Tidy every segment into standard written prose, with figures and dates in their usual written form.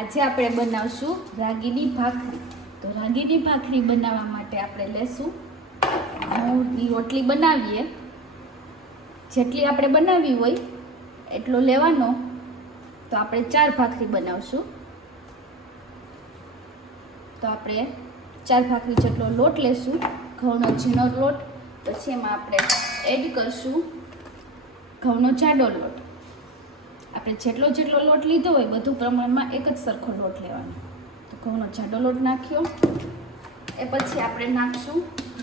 આજે આપણે બનાવશું રાગીની ભાખરી. તો રાગીની ભાખરી બનાવવા માટે આપણે લેશું ઘઉંની રોટલી બનાવીએ. જેટલી આપણે બનાવવી હોય એટલો લેવાનો. તો આપણે 4 ભાખરી બનાવશું. તો આપણે 4 ભાખરી જેટલો લોટ લેશું, ઘઉંનો ઝીણો લોટ. પછી એમાં આપણે એડ કરશું ઘઉંનો જાડો લોટ. આપણે જેટલો લોટ લીધો હોય બધું પ્રમાણમાં એક જ સરખો લોટ લેવાનો. તો ઘઉંનો જાડો લોટ નાખ્યો. એ પછી આપણે નાખશું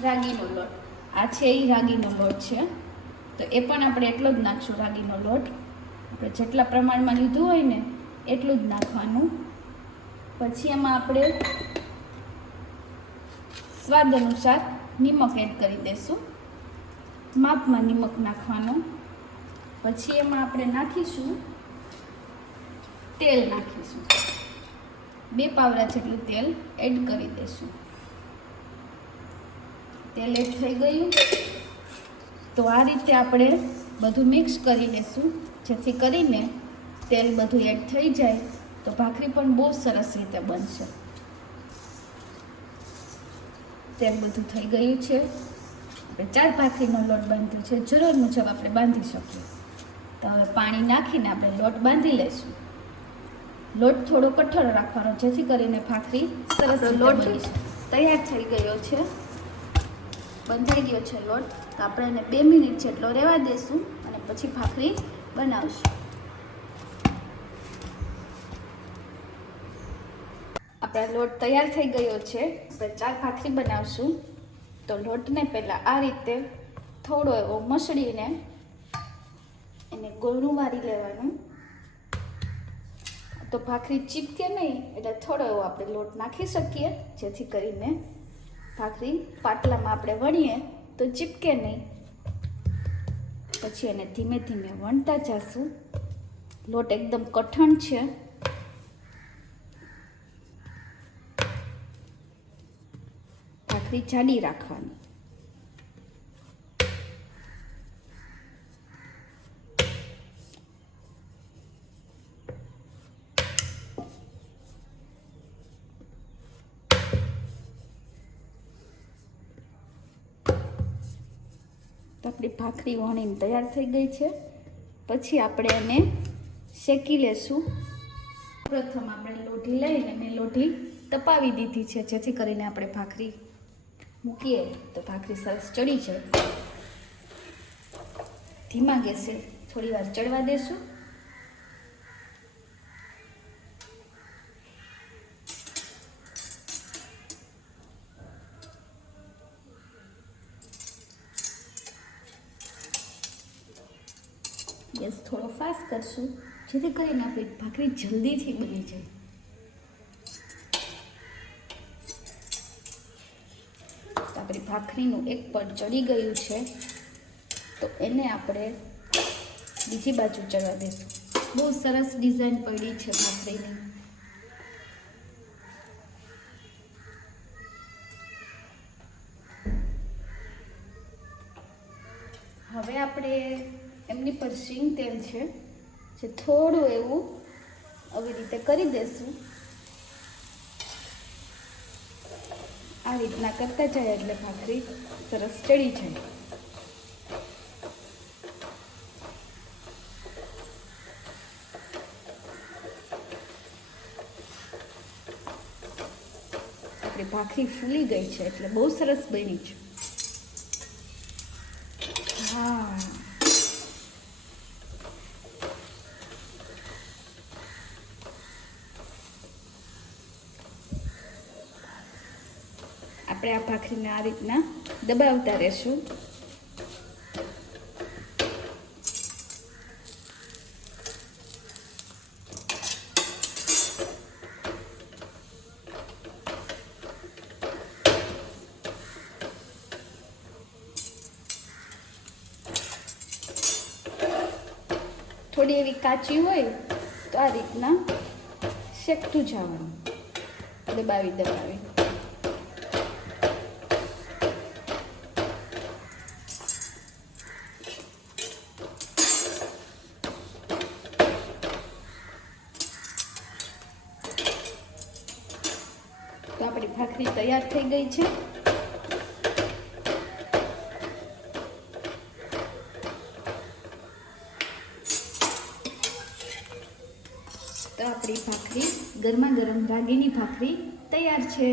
રાગીનો લોટ. આ છે એ રાગીનો લોટ છે, તો એ પણ આપણે એટલો જ નાખશું. રાગીનો લોટ આપણે જેટલા પ્રમાણમાં લીધું હોય ને એટલું જ નાખવાનું. પછી એમાં આપણે સ્વાદ અનુસાર નિમક એડ કરી દઈશું. માપમાં નિમક નાખવાનું. પછી એમાં આપણે નાખીશું તેલ. નાખીશું 2 પાવડા જેટલું તેલ એડ કરી દઈશું. તેલ એડ થઈ ગયું તો આ રીતે આપણે બધું મિક્સ કરી લઈશું, જેથી કરીને તેલ બધું એડ થઈ જાય તો ભાખરી પણ બહુ સરસ રીતે બનશે. તેલ બધું થઈ ગયું છે. આપણે 4 ભાખરીનો લોટ બાંધ્યો છે, જરૂર મુજબ આપણે બાંધી શકીએ. તો હવે પાણી નાખીને આપણે લોટ બાંધી લઈશું. લોટ થોડો કઠણ રાખવાનો, જેથી કરીને ભાખરી સરસ લોટ બની છે. તૈયાર થઈ ગયો છે, બંધાઈ ગયો છે લોટ. તો આપણે એને 2 મિનિટ જેટલો રહેવા દઈશું અને પછી ભાખરી બનાવશું. આપણા લોટ તૈયાર થઈ ગયો છે. આપણે 4 ભાખરી બનાવશું. તો લોટને પહેલાં આ રીતે થોડો એવો મસળીને એને ગોળું વારી લેવાનું. તો ભાખરી ચીપકે નહીં, એટલે થોડો એવો આપણે લોટ નાખી શકીએ, જેથી કરીને ભાખરી પાટલામાં આપણે વણીએ તો ચીપકે નહીં. પછી એને ધીમે ધીમે વણતા જશું. લોટ એકદમ કઠણ છે. ભાખરી જાડી રાખવાની. તો આપણી ભાખરી વણીને તૈયાર થઈ ગઈ છે. પછી આપણે એને શેકી લેશું. પ્રથમ આપણે લોઢી લઈને મેં લોઢી તપાવી દીધી છે, જેથી કરીને આપણે ભાખરી મૂકીએ તો ભાખરી સરસ ચડી જાય. ધીમા ગેસે થોડી વાર ચડવા દેશું. ગેસ થોડો ફાસ્ટ કરશું, જેથી કરીને આપણી ભાખરી જલ્દીથી બની જાય. આપણી ભાખરીનું એક પડ ચડી ગયું છે, તો એને આપણે બીજી બાજુ ચડવા દઈશું. બહુ સરસ ડિઝાઇન પડી છે ભાખરીની. હવે આપણે એમની પર સિંગ તેલ છે, જે થોડું એવું આવી રીતે કરી દઈશું. આ રીતના કરતા જાય એટલે ભાખરી સરસ ચડી જાય. આપણી ભાખરી ફૂલી ગઈ છે, એટલે બહુ સરસ બની છે. હા, આપણે આ ભાખરીને આ રીતના દબાવતા રહેશું. થોડી એવી કાચી હોય તો આ રીતના શેકતું જવાનું, દબાવી. તો આપણી ભાખરી તૈયાર થઈ ગઈ છે. તો આપણી ભાખરી ગરમા ગરમ રાગીની ભાખરી તૈયાર છે.